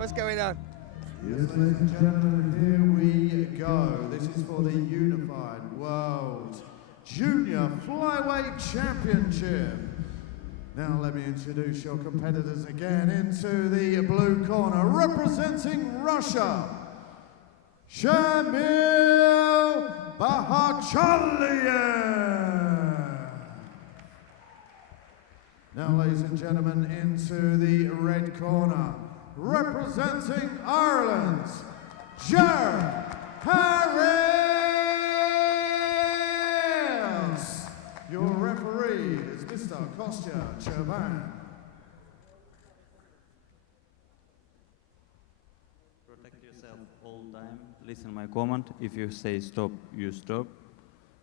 What's going on? Yes, ladies and gentlemen, here we go. This is for the Unified World Junior Flyweight Championship. Now let me introduce your competitors again. Into the blue corner, representing Russia, Shamil Bahachaliev. Now, ladies and gentlemen, into the red corner, representing Ireland, Harris. Your referee is Mr. Kostya Chaban. Protect yourself all the time. Listen my command. If you say stop, you stop.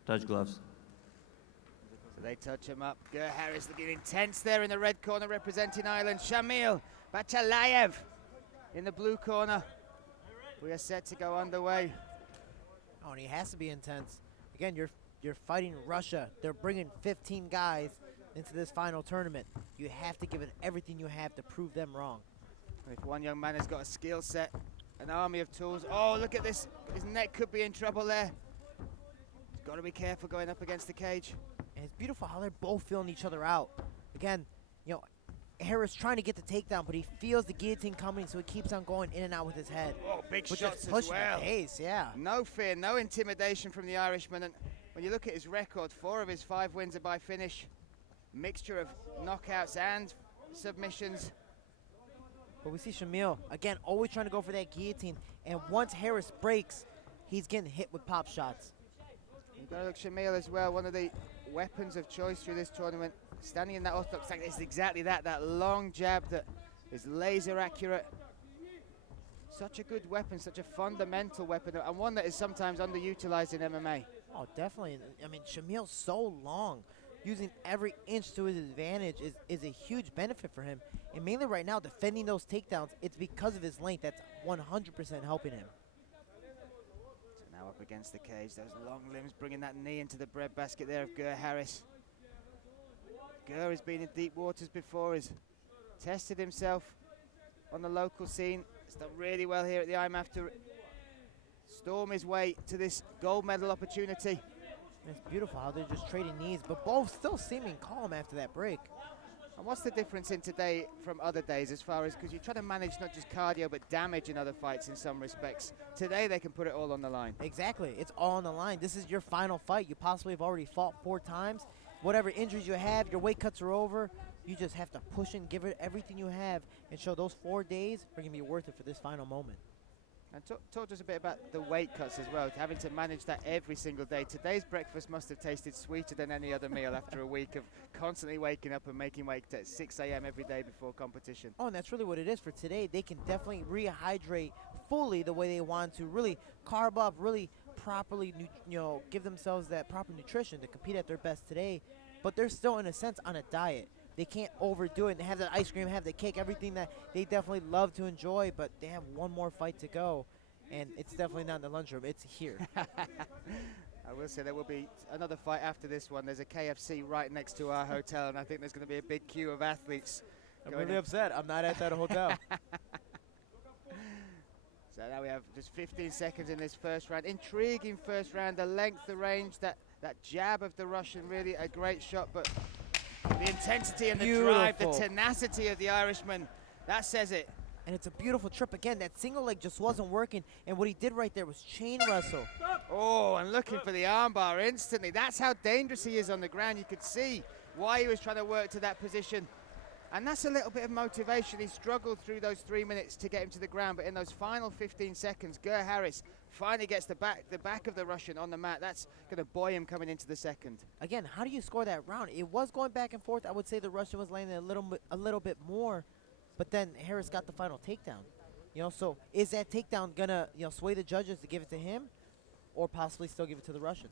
Touch gloves. So they touch him up. Ger Harris looking intense there in the red corner, representing Ireland. Shamil Bahachaliev in the blue corner. We are set to go underway. Oh, and he has to be intense. Again, you're fighting Russia. They're bringing 15 guys into this final tournament. You have to give it everything you have to prove them wrong. If one young man has got a skill set, an army of tools. Oh, look at this. His neck could be in trouble there. He's got to be careful going up against the cage. And it's beautiful how they're both feeling each other out. Again, you know, Harris trying to get the takedown, but he feels the guillotine coming, so he keeps on going in and out with his head. Oh, big but shots just pushing as well. The pace, yeah. No fear, no intimidation from the Irishman. And when you look at his record, 4 of his 5 wins are by finish. Mixture of knockouts and submissions. But we see Shamil, again, always trying to go for that guillotine. And once Harris breaks, he's getting hit with pop shots. You've got to look Shamil as well, one of the weapons of choice through this tournament. Standing in that orthodox stance, it's exactly that long jab that is laser accurate. Such a good weapon, such a fundamental weapon, and one that is sometimes underutilized in MMA. Oh, definitely. I mean, Shamil's so long. Using every inch to his advantage is a huge benefit for him. And mainly right now, defending those takedowns, it's because of his length that's 100% helping him. So now up against the cage, those long limbs bringing that knee into the breadbasket there of Ger Harris. Ger has been in deep waters before, has tested himself on the local scene. He's done really well here at the IMMAF to storm his way to this gold medal opportunity. It's beautiful how they're just trading knees, but both still seeming calm after that break. And what's the difference in today from other days as far as, because you try to manage not just cardio but damage in other fights in some respects. Today they can put it all on the line. Exactly, it's all on the line. This is your final fight. You possibly have already fought 4 times. Whatever injuries you have, your weight cuts are over. You just have to push and give it everything you have and show those 4 days are going to be worth it for this final moment. And talk to us a bit about the weight cuts as well, having to manage that every single day. Today's breakfast must have tasted sweeter than any other meal after a week of constantly waking up and making weight at 6 a.m. every day before competition. Oh, and that's really what it is for today. They can definitely rehydrate fully the way they want to, really carb up, really properly, give themselves that proper nutrition to compete at their best today. But they're still, in a sense, on a diet. They can't overdo it and have the ice cream, have the cake, everything that they definitely love to enjoy, but they have one more fight to go, and it's definitely not in the lunchroom. It's here. I will say there will be another fight after this one. There's a KFC right next to our hotel, and I think there's going to be a big queue of athletes. I'm really upset. I'm not at that hotel. So now we have just 15 seconds in this first round. Intriguing first round. The length, the range, that jab of the Russian, really a great shot, but the intensity and the drive, the tenacity of the Irishman, that says it. And it's a beautiful trip. Again, that single leg just wasn't working, and what he did right there was chain wrestle. Oh, and looking for the armbar instantly. That's how dangerous he is on the ground. You could see why he was trying to work to that position. And that's a little bit of motivation. He struggled through those 3 minutes to get him to the ground, but in those final 15 seconds, Ger Harris finally gets the back of the Russian on the mat. That's going to buoy him coming into the second. Again, how do you score that round? It was going back and forth. I would say the Russian was landing a little bit more, but then Harris got the final takedown. So is that takedown gonna sway the judges to give it to him, or possibly still give it to the Russian?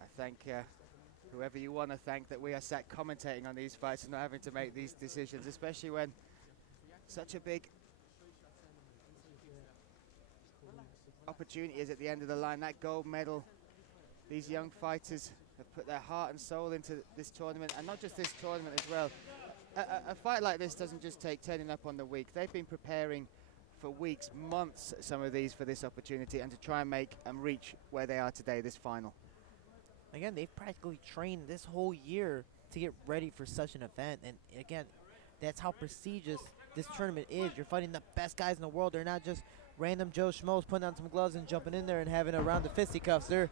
I thank whoever you want to thank that we are sat commentating on these fights and not having to make these decisions, especially when such a big opportunity is at the end of the line. That gold medal, these young fighters have put their heart and soul into this tournament, and not just this tournament as well. A fight like this doesn't just take turning up on the week. They've been preparing for weeks, months, some of these for this opportunity, and to try and make and reach where they are today, this final. Again, they've practically trained this whole year to get ready for such an event. And again, that's how prestigious this tournament is. You're fighting the best guys in the world. They're not just random Joe Schmoes putting on some gloves and jumping in there and having a round of fisticuffs. They're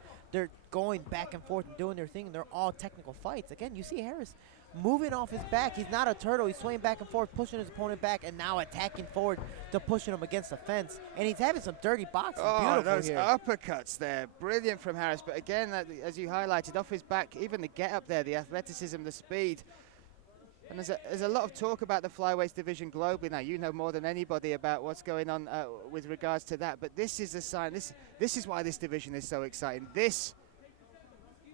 going back and forth and doing their thing. They're all technical fights. Again, you see Harris moving off his back. He's not a turtle. He's swinging back and forth, pushing his opponent back, and now attacking forward to pushing him against the fence. And he's having some dirty boxing. Oh, Beautiful those here. uppercuts there. Brilliant from Harris. But again, as you highlighted, off his back, even the get up there, the athleticism, the speed. And there's a lot of talk about the flyweights division globally now. You know more than anybody about what's going on with regards to that. But this is a sign. This is why this division is so exciting. This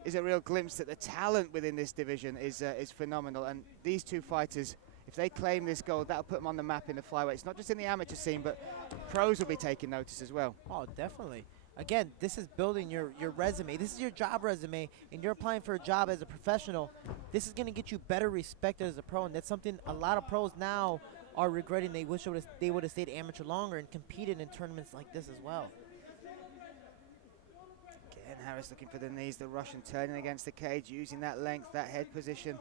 is a real glimpse that the talent within this division is phenomenal. And these two fighters, if they claim this gold, that'll put them on the map in the flyweights, not just in the amateur scene, but pros will be taking notice as well. Oh, definitely. Again, this is building your resume. This is your job resume, and you're applying for a job as a professional. This is going to get you better respected as a pro, and that's something a lot of pros now are regretting. They wish they would have stayed amateur longer and competed in tournaments like this as well. Again, Harris looking for the knees, the Russian turning against the cage, using that length, that head position.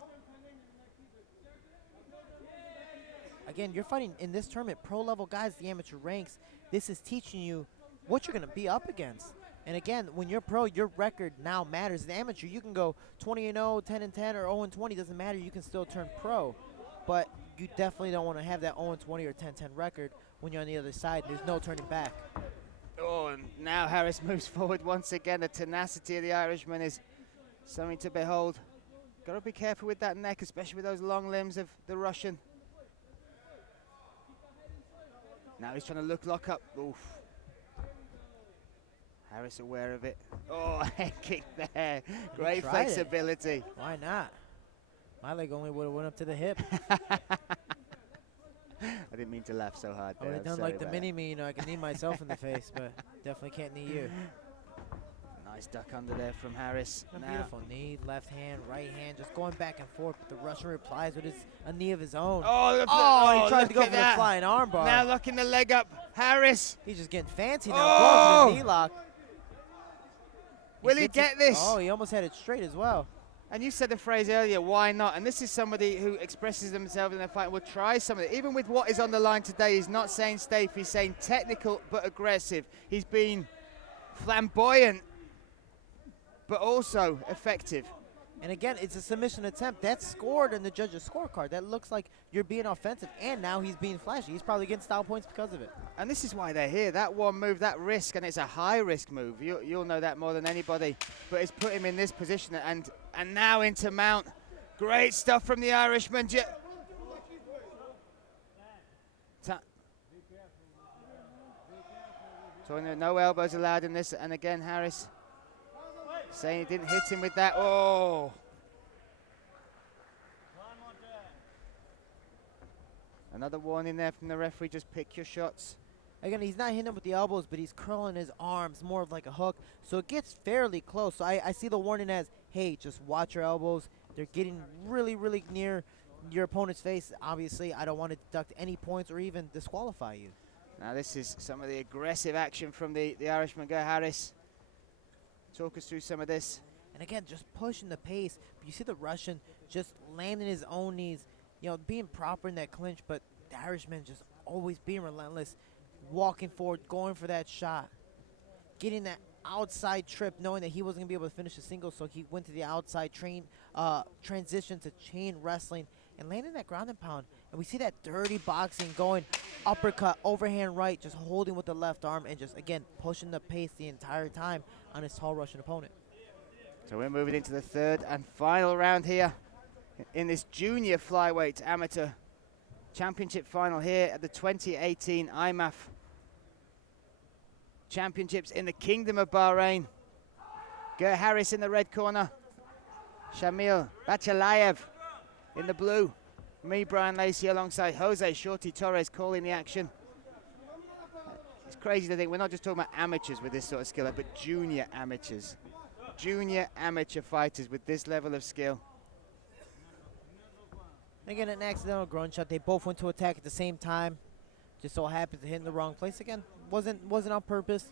Again, you're fighting in this tournament pro-level guys, the amateur ranks. This is teaching you what you're going to be up against. And again, when you're pro, your record now matters. As an amateur, you can go 20-0, 10-10, or 0-20. Doesn't matter. You can still turn pro. But you definitely don't want to have that 0-20 or 10-10 record when you're on the other side. There's no turning back. Oh, and now Harris moves forward once again. The tenacity of the Irishman is something to behold. Got to be careful with that neck, especially with those long limbs of the Russian. Now he's trying to lock up. Oof. Harris aware of it. Oh, head kick there. Great flexibility. Why not? My leg only would have went up to the hip. I didn't mean to laugh so hard I there. would have done like the mini-me, you know, I can knee myself in the face, but definitely can't knee you. Nice duck under there from Harris. A beautiful knee, left hand, right hand, just going back and forth. But the Russian replies with a knee of his own. Oh, he tried to go for the flying armbar. Now locking the leg up. Harris. He's just getting fancy now, going for the knee lock. Will he get this? Oh, he almost had it straight as well. And you said the phrase earlier, why not? And this is somebody who expresses themselves in a fight and will try something. Even with what is on the line today, he's not saying safe, he's saying technical but aggressive. He's been flamboyant but also effective. And again, it's a submission attempt. That's scored in the judge's scorecard. That looks like you're being offensive, and now he's being flashy. He's probably getting style points because of it. And this is why they're here. That one move, that risk, and it's a high-risk move. You'll know that more than anybody. But it's put him in this position, and now into mount. Great stuff from the Irishman. So no elbows allowed in this, and again, Harris saying he didn't hit him with that. Oh! Another warning there from the referee, just pick your shots. Again, he's not hitting him with the elbows, but he's curling his arms more of like a hook. So it gets fairly close. So I see the warning as, hey, just watch your elbows. They're getting really, really near your opponent's face. Obviously, I don't want to deduct any points or even disqualify you. Now this is some of the aggressive action from the Irishman, Ger Harris. Talk us through some of this. And again, just pushing the pace. But you see the Russian just landing his own knees, you know, being proper in that clinch, but the Irishman just always being relentless, walking forward, going for that shot, getting that outside trip, knowing that he wasn't going to be able to finish a single, so he went to the outside transition to chain wrestling and landing that ground and pound. And we see that dirty boxing going, uppercut, overhand right, just holding with the left arm and just, again, pushing the pace the entire time on his tall Russian opponent. So we're moving into the third and final round here in this junior flyweight amateur championship final here at the 2018 IMMAF Championships in the Kingdom of Bahrain. Ger Harris in the red corner. Shamil Bahachaliev in the blue. Me, Brian Lacey, alongside Jose Shorty Torres calling the action. It's crazy to think we're not just talking about amateurs with this sort of skill, but junior amateurs. Junior amateur fighters with this level of skill. Again, an accidental groin shot. They both went to attack at the same time. Just so happens to hit in the wrong place again. Wasn't on purpose.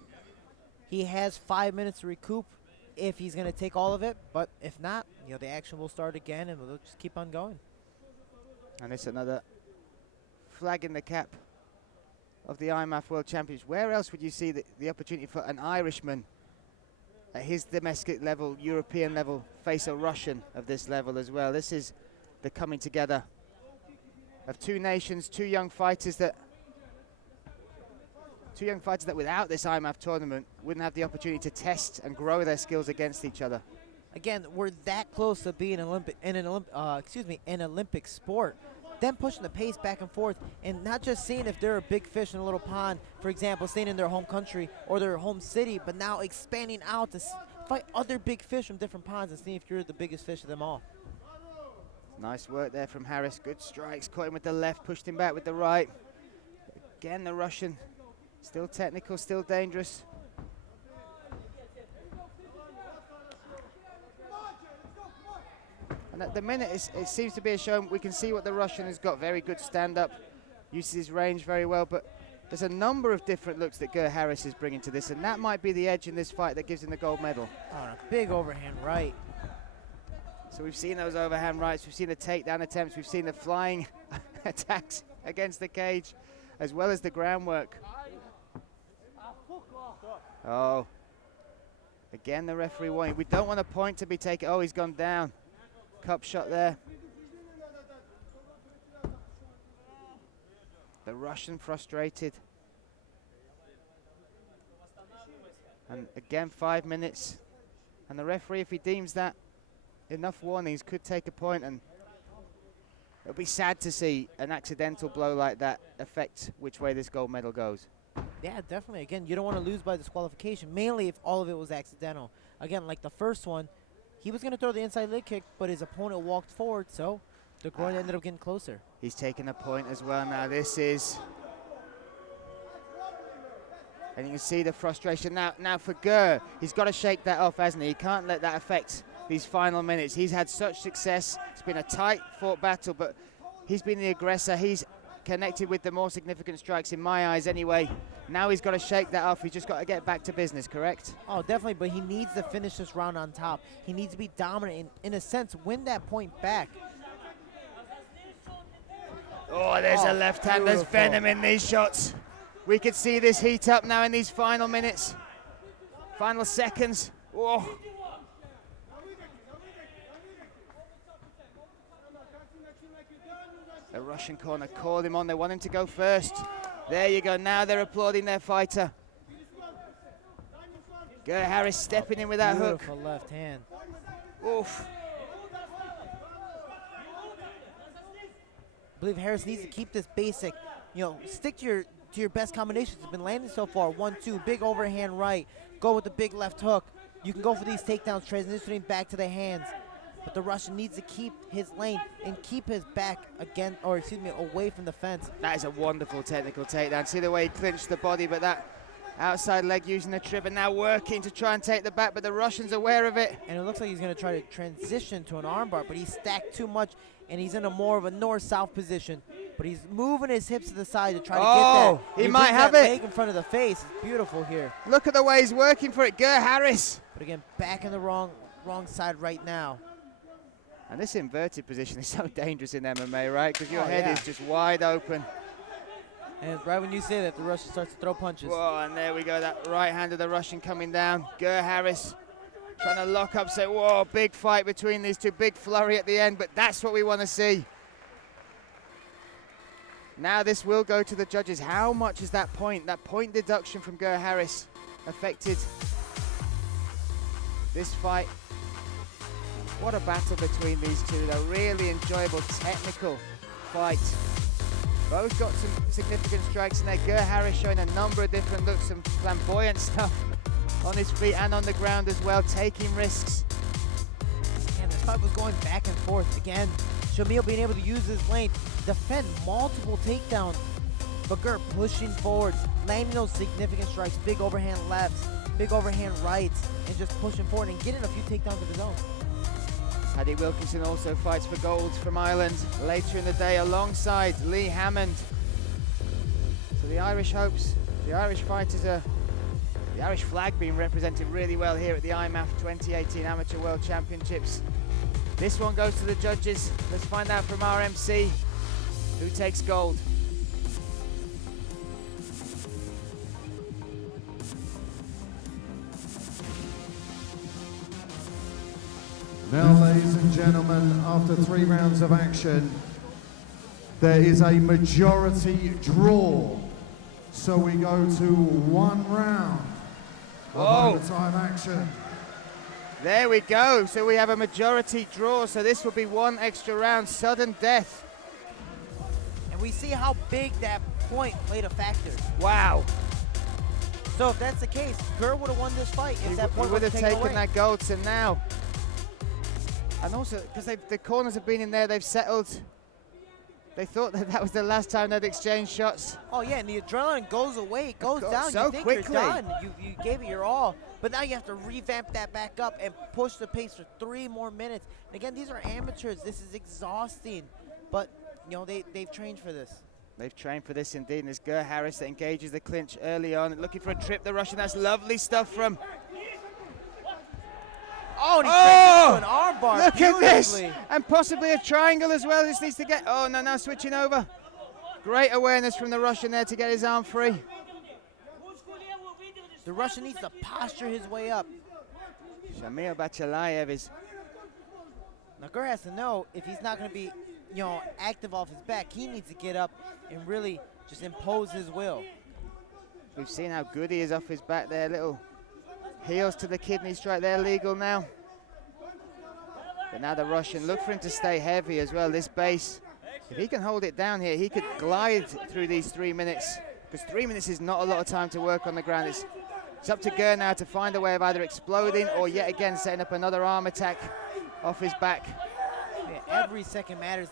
He has 5 minutes to recoup if he's going to take all of it. But if not, you know, the action will start again and we'll just keep on going. And it's another flag in the cap of the IMMAF World Championships. Where else would you see the opportunity for an Irishman at his domestic level, European level, face a Russian of this level as well? This is the coming together of two nations, two young fighters that without this IMMAF tournament wouldn't have the opportunity to test and grow their skills against each other. Again, we're that close to being an Olympic sport. Them pushing the pace back and forth and not just seeing if they're a big fish in a little pond, for example, staying in their home country or their home city, but now expanding out to fight other big fish from different ponds and seeing if you're the biggest fish of them all. Nice work there from Harris. Good strikes. Caught him with the left, pushed him back with the right. Again, the Russian. Still technical, still dangerous. And at the minute, it seems to be a show. We can see what the Russian has got. Very good stand-up. Uses his range very well. But there's a number of different looks that Ger Harris is bringing to this. And that might be the edge in this fight that gives him the gold medal. Oh, a big overhand right. So we've seen those overhand rights. We've seen the takedown attempts. We've seen the flying attacks against the cage, as well as the groundwork. Oh, again the referee warning. We don't want a point to be taken. Oh, he's gone down. Cup shot there. The Russian frustrated. And again, 5 minutes. And the referee, if he deems that enough warnings, could take a point, and it'll be sad to see an accidental blow like that affect which way this gold medal goes. Yeah, definitely. Again, you don't want to lose by disqualification, mainly if all of it was accidental. Again, like the first one, he was going to throw the inside leg kick, but his opponent walked forward, so the groin ended up getting closer. He's taking a point as well now. This is... And you can see the frustration. Now for Ger, he's got to shake that off, hasn't he? He can't let that affect these final minutes. He's had such success. It's been a tight fought battle, but he's been the aggressor. He's connected with the more significant strikes in my eyes anyway. Now he's got to shake that off. He's just got to get back to business, correct? Oh, definitely, but he needs to finish this round on top. He needs to be dominant, in a sense, win that point back. Oh, there's a left hand. There's venom in these shots. We could see this heat up now in these final minutes. Final seconds. Oh. The Russian corner called him on. They want him to go first. There you go. Now they're applauding their fighter. Ger Harris stepping in with that hook. Beautiful left hand. Oof. I believe Harris needs to keep this basic, stick to your best combinations. It's been landing so far. 1-2, big overhand right. Go with the big left hook. You can go for these takedowns, transitioning back to the hands. But the Russian needs to keep his lane and keep his back away from the fence. That is a wonderful technical takedown. See the way he clinched the body, but that outside leg using the trip and now working to try and take the back, but the Russian's aware of it. And it looks like he's going to try to transition to an armbar, but he's stacked too much, and he's in a more of a north-south position. But he's moving his hips to the side to try to get that. He might have it. Leg in front of the face. It's beautiful here. Look at the way he's working for it, Ger Harris. But again, back in the wrong side right now. And this inverted position is so dangerous in MMA, right? Because your head is just wide open. And right when you say that, the Russian starts to throw punches. Whoa, and there we go, that right hand of the Russian coming down. Ger Harris trying to lock up, say, whoa, big fight between these two, big flurry at the end, but that's what we want to see. Now this will go to the judges. How much is that point deduction from Ger Harris affected this fight? What a battle between these two, though. Really enjoyable, technical fight. Both got some significant strikes in there. Ger Harris showing a number of different looks, some flamboyant stuff on his feet and on the ground as well, taking risks. And this fight was going back and forth. Again, Shamil being able to use his length, defend multiple takedowns, but Ger pushing forward, landing those significant strikes, big overhand lefts, big overhand rights, and just pushing forward and getting a few takedowns of his own. Paddy Wilkinson also fights for gold from Ireland later in the day alongside Lee Hammond. So the Irish hopes, the Irish fighters are, the Irish flag being represented really well here at the IMMAF 2018 Amateur World Championships. This one goes to the judges. Let's find out from our MC who takes gold. Now, ladies and gentlemen, after 3 rounds of action, there is a majority draw. So we go to 1 round of overtime action. There we go. So we have a majority draw. So this will be 1 extra round, sudden death. And we see how big that point played a factor. Wow. So if that's the case, Gurr would have won this fight if that point would have taken taken away. that gold. So now, and also because the corners have been in there, they've settled. They thought that was the last time they'd exchanged shots. Oh yeah, and the adrenaline goes away, it goes down. so You think quickly. you're done. You gave it your all, but now you have to revamp that back up and push the pace for 3 more minutes. And again, these are amateurs. This is exhausting, but you know they've trained for this. They've trained for this indeed, and it's Gur Harris that engages the clinch early on, looking for a trip. The Russian, that's lovely stuff from. Oh, and he turns into an armbar. Look at this, beautifully. and possibly a triangle as well. This needs to get. Oh no, now switching over. Great awareness from the Russian there to get his arm free. The Russian needs to posture his way up. Shamil Bahachaliev is. Now Gurr has to know if he's not going to be, you know, active off his back, he needs to get up and really just impose his will. We've seen how good he is off his back there. Little heels to the kidney strike there, legal now. But now the Russian, look for him to stay heavy as well. This base, if he can hold it down here, he could glide through these 3 minutes. Because 3 minutes is not a lot of time to work on the ground. It's up to Gur now to find a way of either exploding or yet again setting up another arm attack off his back. Yeah, every second matters,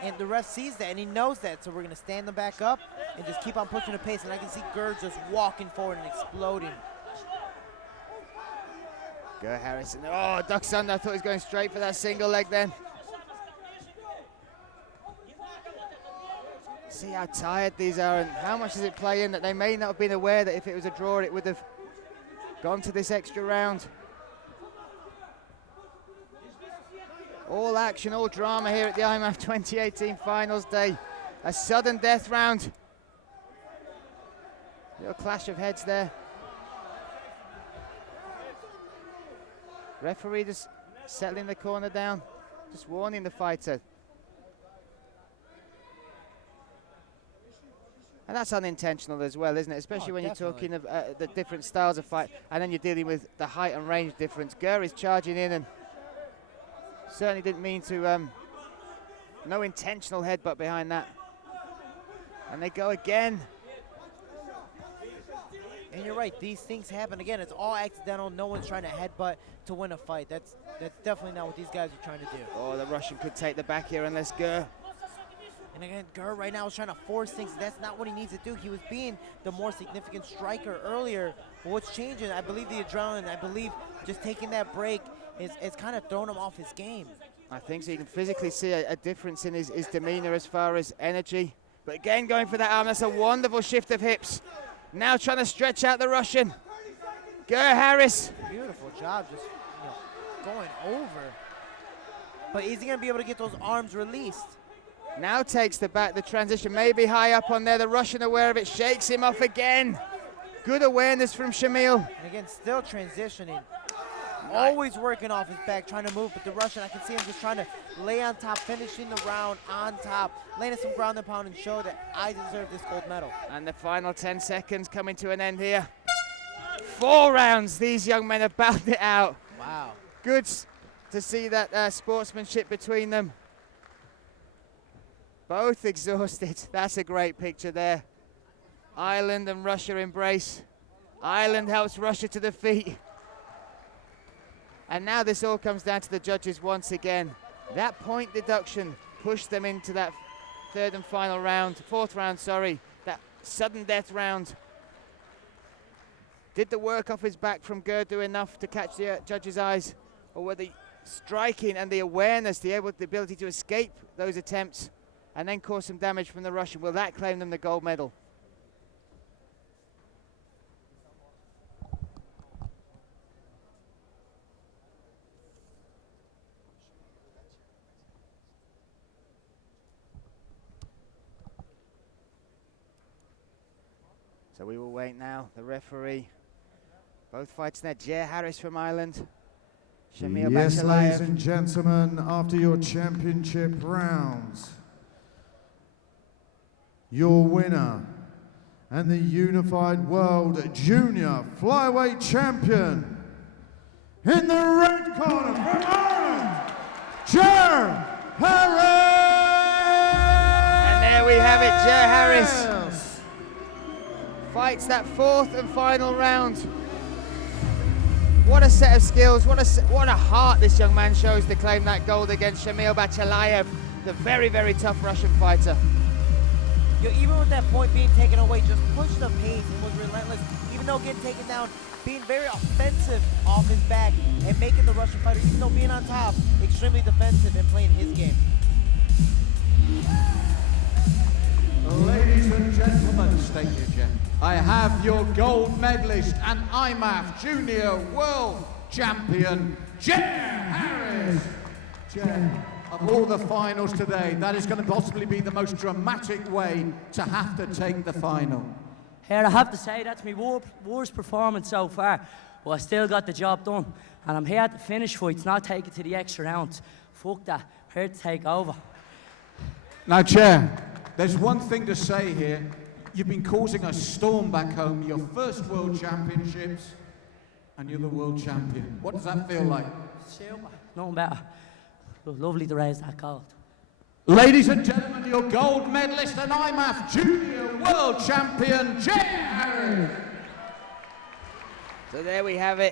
and the ref sees that and he knows that, so we're going to stand them back up and just keep on pushing the pace, and I can see Gur just walking forward and exploding. Gur Harrison, oh, ducks under. I thought he was going straight for that single leg then. See how tired these are and how much does it play in that they may not have been aware that if it was a draw it would have gone to this extra round. All action, all drama here at the IMMAF 2018 finals day. A sudden death round. Little clash of heads there. Referee just settling the corner down, just warning the fighter. And that's unintentional as well, isn't it? Especially when definitely. you're talking of the different styles of fight, and then you're dealing with the height and range difference. Gur is charging in and certainly didn't mean to, no intentional headbutt behind that. And they go again. And you're right, these things happen. Again, it's all accidental. No one's trying to headbutt to win a fight. That's definitely not what these guys are trying to do. Oh, the Russian could take the back here unless Gur. And again, Gur right now is trying to force things. That's not what he needs to do. He was being the more significant striker earlier. But what's changing, I believe the adrenaline, I believe just taking that break is kind of throwing him off his game. I think so. You can physically see a difference in his demeanor as far as energy. But again, going for that arm. That's a wonderful shift of hips. Now trying to stretch out the Russian. Gur Harris. Beautiful job, just going over. But is he going to be able to get those arms released? Now takes the back, the transition maybe high up on there. The Russian aware of it, shakes him off again. Good awareness from Shamil. And again, still transitioning. Always working off his back, trying to move, but the Russian, I can see him just trying to lay on top, finishing the round on top, landing some ground and pound and show that I deserve this gold medal. And the final 10 seconds coming to an end here. 4 rounds, these young men have battled it out. Wow. Good to see that sportsmanship between them. Both exhausted. That's a great picture there. Ireland and Russia embrace. Ireland helps Russia to defeat. And now this all comes down to the judges once again. That point deduction pushed them into that fourth round, sorry. That sudden death round. Did the work off his back from Gur do enough to catch the judges' eyes? Or were the striking and the awareness, the ability to escape those attempts and then cause some damage from the Russian? Will that claim them the gold medal? So we will wait now. The referee, both fights there. Jer Harris from Ireland. Shamil Yes, ladies Bahachaliev. and gentlemen, after your championship rounds, your winner and the Unified World Junior Flyweight Champion, in the red corner from Ireland, Jer Harris! And there we have it, Jer Harris fights that fourth and final round. What a set of skills, what a heart this young man shows to claim that gold against Shamil Bahachaliev, the very, very tough Russian fighter. Yo, even with that point being taken away, just pushed the pace and was relentless. Even though getting taken down, being very offensive off his back and making the Russian fighter, even though being on top, extremely defensive and playing his game. Ladies and gentlemen, state your Jeff. I have your gold medalist and IMMAF Junior World Champion, Jer Harris. Jer, of all the finals today, that is going to possibly be the most dramatic way to have to take the final. Here, I have to say that's my worst performance so far, but I still got the job done. And I'm here to finish fights, not take it to the extra rounds. Fuck that, I'm here to take over. Now, Jer, there's one thing to say here. You've been causing a storm back home. Your first World Championships, and you're the World Champion. What does that feel like? Super, nothing better. Lovely to raise that gold. Ladies and gentlemen, your gold medalist and IMMAF Junior World Champion, Jer Harris. So there we have it.